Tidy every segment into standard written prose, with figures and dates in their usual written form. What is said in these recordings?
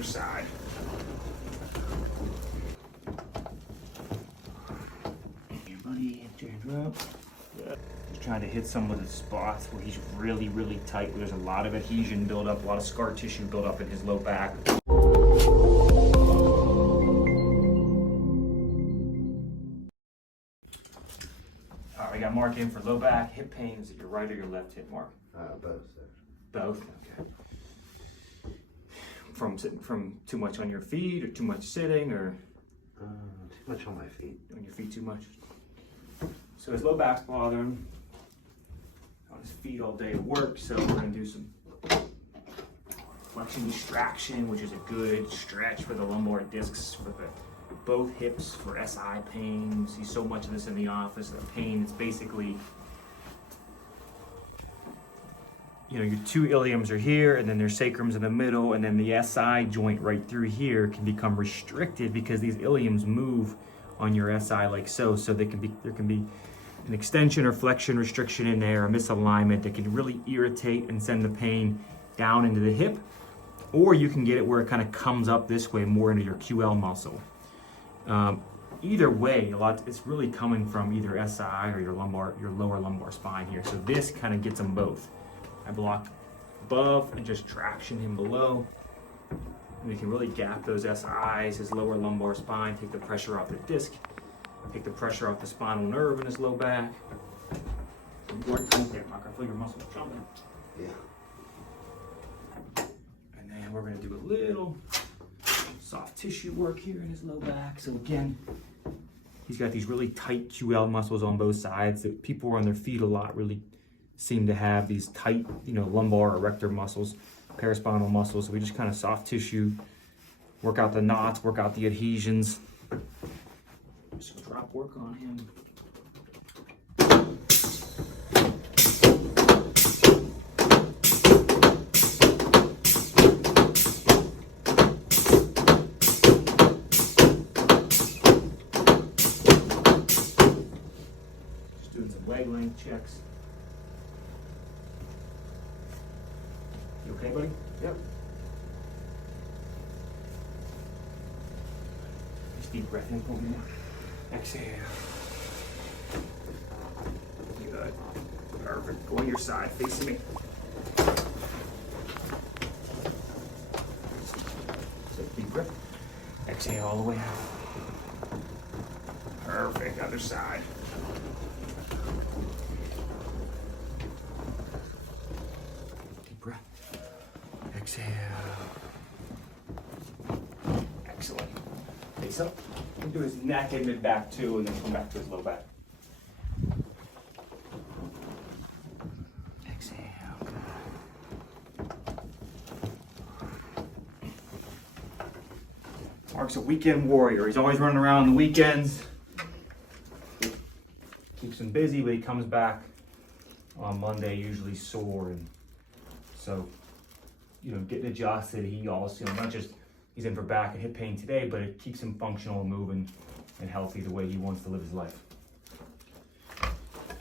other side. Here, buddy, stand up. Good. Just trying to hit some of the spots where he's really, really tight, where there's a lot of adhesion build up, a lot of scar tissue build up in his low back. All right, we got Mark in for low back, hip pain. Is it your right or your left hip, Mark? Both. Both? Okay. From too much on your feet or too much sitting or? Too much on my feet. On your feet too much. So his low back's bothering him. On his feet all day at work, so we're gonna do some flexion distraction, which is a good stretch for the lumbar discs, for both hips, for SI pain. You see so much of this in the office, the pain. It's basically, you know, your two iliums are here, and then their sacrum's in the middle, and then the SI joint right through here can become restricted because these iliums move on your SI like so. So there can be an extension or flexion restriction in there, a misalignment that can really irritate and send the pain down into the hip, or you can get it where it kind of comes up this way more into your QL muscle. Either way, it's really coming from either SI or your lower lumbar spine here. So this kind of gets them both. I block above and just traction him below. And we can really gap those SIs, his lower lumbar spine, take the pressure off the disc, take the pressure off the spinal nerve in his low back. Right there, Mark. I feel your muscles jumping. Yeah. And then we're going to do a little soft tissue work here in his low back. So again, he's got these really tight QL muscles on both sides that people who are on their feet a lot really seem to have these tight, you know, lumbar or erector muscles, paraspinal muscles. So we just kind of soft tissue, work out the knots, work out the adhesions. Just drop work on him. Just doing some leg length checks. You okay, buddy? Yep. Just deep breath in for me. Exhale. Good. Perfect. Go on your side, facing me. So deep breath. Exhale all the way out. Perfect. Other side. Deep breath. Exhale. Excellent. Face up. We'll do his neck and mid back too, and then come back to his low back. Exhale. Mark's a weekend warrior. He's always running around on the weekends. Keeps him busy, but he comes back on Monday usually sore, and so, you know, getting adjusted. He also, you know, not just he's in for back and hip pain today, but it keeps him functional and moving and healthy the way he wants to live his life.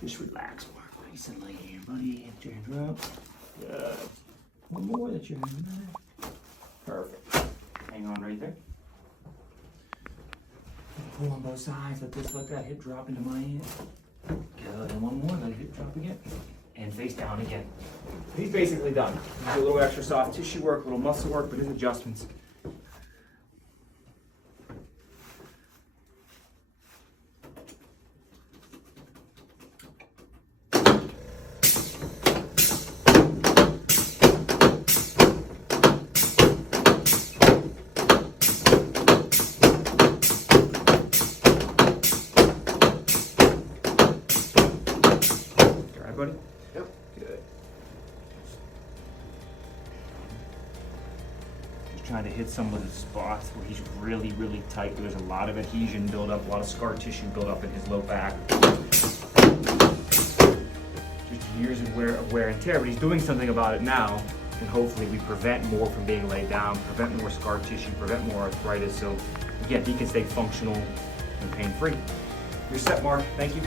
Just relax, Mark. Nice and light here, buddy. Turn up. Good. One more that you're in back. Perfect. Hang on right there. Pull on both sides. Let that hip drop into my hand. Good. And one more. Let it hip drop again. And face down again. He's basically done. Do a little extra soft tissue work, a little muscle work, but his adjustments. Buddy? Yep. Good. Just trying to hit some of the spots where he's really, really tight, where there's a lot of adhesion build up, a lot of scar tissue build up in his low back. Just years of wear and tear, but he's doing something about it now, and hopefully we prevent more from being laid down, prevent more scar tissue, prevent more arthritis, so again, he can stay functional and pain-free. You're set, Mark. Thank you.